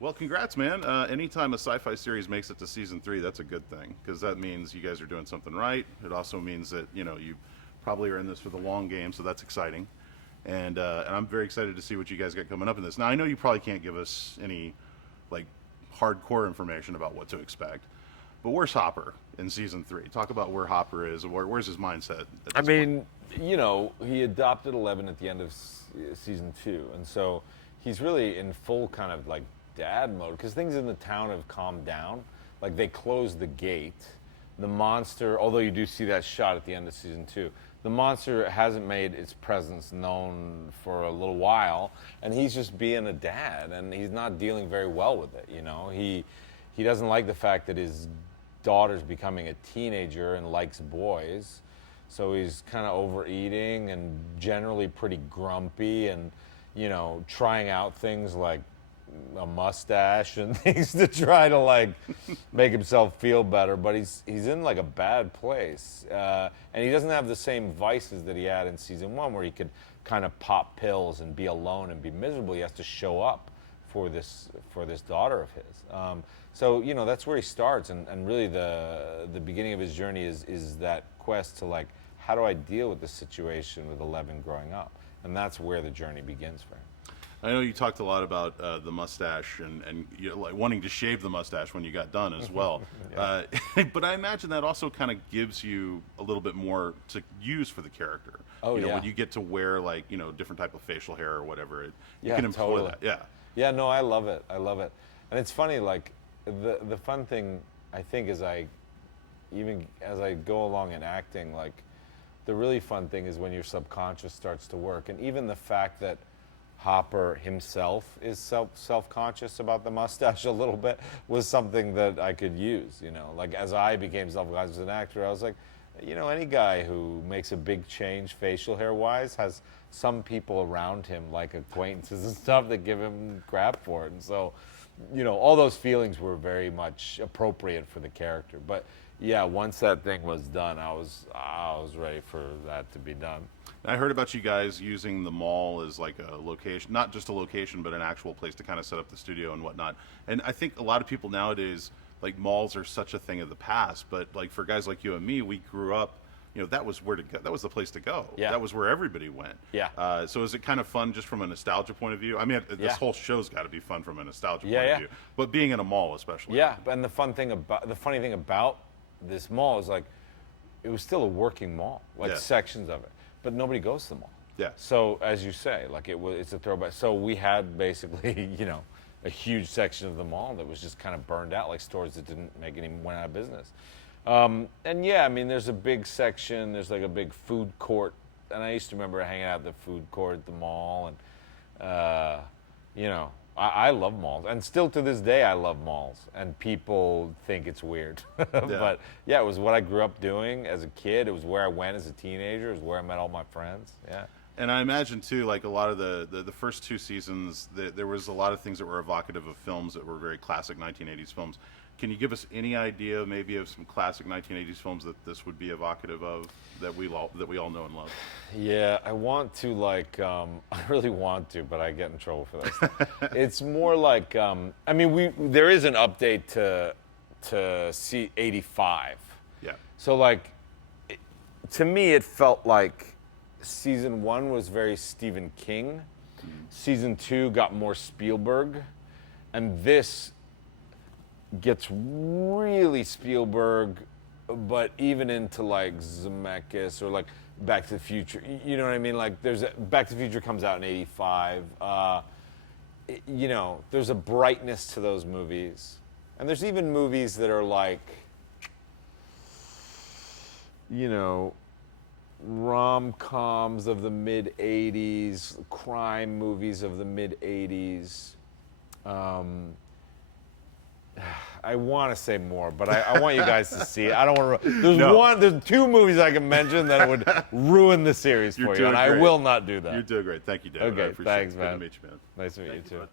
Well, congrats, man. Anytime a sci-fi series makes it to season 3, that's a good thing because that means you guys are doing something right. It also means that you probably are in this for the long game, so that's exciting. And I'm very excited to see what you guys got coming up in this. Now, I know you probably can't give us any like hardcore information about what to expect, but where's Hopper in season 3? Talk about where Hopper is. Where's his mindset? I mean, he adopted 11 at the end of season 2, and so he's really in full kind of like dad mode because things in the town have calmed down. Like they closed the gate. The monster, although you do see that shot at the end of season 2, the monster hasn't made its presence known for a little while, and he's just being a dad, and he's not dealing very well with it. He doesn't like the fact that his daughter's becoming a teenager and likes boys, so he's kind of overeating and generally pretty grumpy, and trying out things like a mustache and things to try to like make himself feel better, but he's in like a bad place, and he doesn't have the same vices that he had in season 1 where he could kind of pop pills and be alone and be miserable. He has to show up for this daughter of his, so that's where he starts, and really the beginning of his journey is that quest to like, how do I deal with this situation with 11 growing up, and that's where the journey begins for him. I know you talked a lot about the mustache and like wanting to shave the mustache when you got done as well. Yeah. But I imagine that also kind of gives you a little bit more to use for the character. Oh, yeah. When you get to wear like different type of facial hair or whatever, you Yeah, can employ totally. that. Yeah. Yeah, no, I love it. And it's funny, like the fun thing I think is even as I go along in acting, like the really fun thing is when your subconscious starts to work, and even the fact that Hopper himself is self-conscious about the mustache a little bit was something that I could use, like as I became self-conscious as an actor, I was like, any guy who makes a big change facial hair wise has some people around him, like acquaintances and stuff, that give him crap for it. And so, all those feelings were very much appropriate for the character. But yeah, once that thing was done, I was ready for that to be done. I heard about you guys using the mall as like a location, not just a location, but an actual place to kind of set up the studio and whatnot. And I think a lot of people nowadays, like malls are such a thing of the past, but like for guys like you and me, we grew up, that was where to go. That was the place to go. Yeah. That was where everybody went. Yeah. So is it kind of fun just from a nostalgia point of view? I mean, this whole show's got to be fun from a nostalgia point of view, but being in a mall especially. Yeah, and the funny thing about this mall is like, it was still a working mall, like sections of it, but nobody goes to the mall. Yeah. So as you say, like it's a throwback. So we had basically, a huge section of the mall that was just kind of burned out, like stores that went out of business. And yeah, I mean, there's a big section. There's like a big food court, and I used to remember hanging out at the food court at the mall, and I love malls, and still to this day I love malls, and people think it's weird. But yeah, it was what I grew up doing as a kid. It was where I went as a teenager. It was where I met all my friends. Yeah. And I imagine too, like a lot of the first 2 seasons, there was a lot of things that were evocative of films that were very classic 1980s films. Can you give us any idea, maybe, of some classic 1980s films that this would be evocative of that we all know and love? Yeah, I want to I really want to, but I get in trouble for this. It's more like I mean, there is an update to C85. Yeah. So to me, it felt like season 1 was very Stephen King. Season 2 got more Spielberg, and this gets really Spielberg, but even into like Zemeckis or like Back to the Future. You know what I mean? Like Back to the Future comes out in '85. There's a brightness to those movies, and there's even movies that are like, rom-coms of the mid-'80s, crime movies of the mid-'80s. I want to say more, but I want you guys to see it. I don't want to. There's 2 movies I can mention that would ruin the series for you, and I will not do that. You're doing great. Thank you, David. Okay, thanks, man. Good to meet you, man. Nice to meet you too.